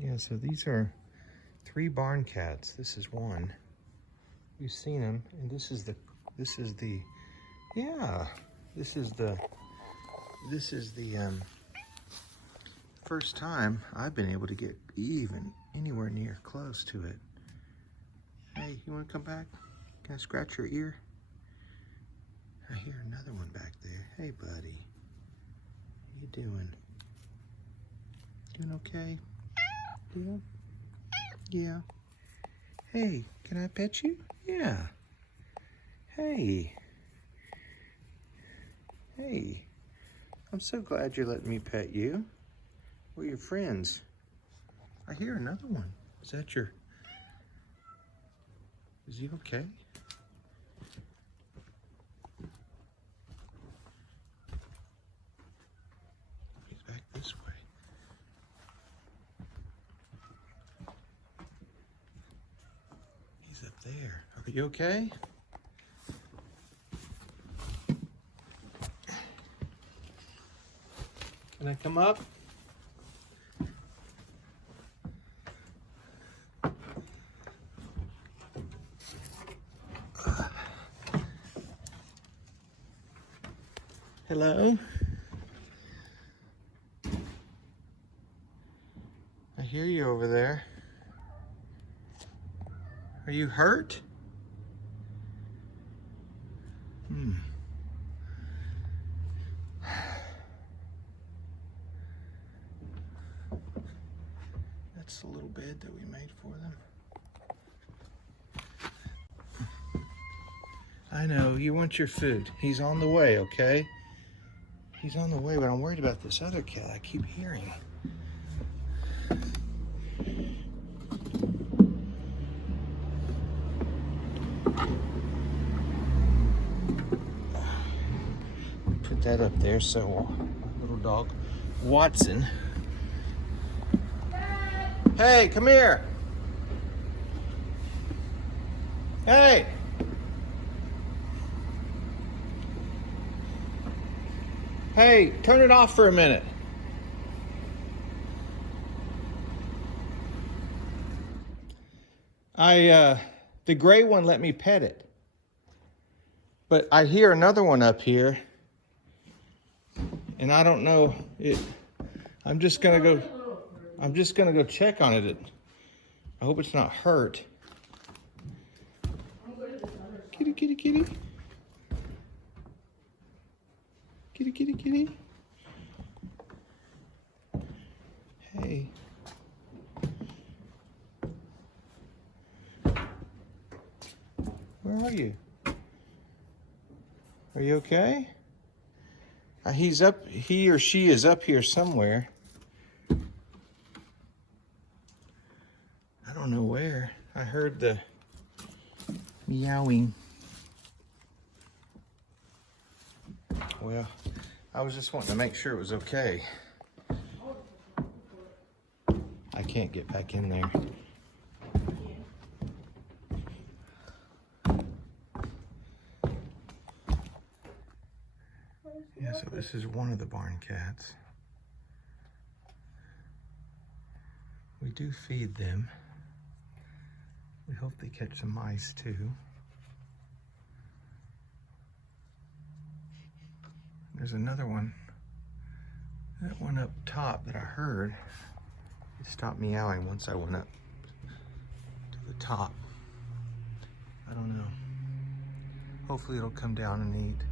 Yeah, so these are 3 barn cats. This is one. You've seen him, and this is the first time I've been able to get even anywhere near close to it. Hey, you want to come back? Can I scratch your ear? I hear another one back there. Hey, buddy. How you doing? Doing okay? Yeah? Yeah. Hey, can I pet you? Yeah. Hey. Hey. I'm so glad you're letting me pet you. We're your friends. I hear another one. Is that your... Is he okay? He's back this way. He's up there. Are you okay? Can I come up? Hello? I hear you over there. Are you hurt? That's the little bed that we made for them. I know, you want your food. He's on the way, okay? He's on the way, but I'm worried about this other cat I keep hearing. Put that up there so my little dog, Watson. Hey, come here. Hey. Hey, turn it off for a minute. The gray one let me pet it. But I hear another one up here. And I don't know it. I'm just gonna go check on it. I hope it's not hurt. Kitty, kitty, kitty. Kitty, kitty, kitty. Hey. Where are you? Are you okay? He or she is up here somewhere. I don't know where. I heard the meowing. Well, I was just wanting to make sure it was okay. I can't get back in there. Yeah, so this is one of the barn cats. We do feed them. We hope they catch some mice too. There's another one. That one up top that I heard, it stopped meowing once I went up to the top. I don't know. Hopefully it'll come down and eat.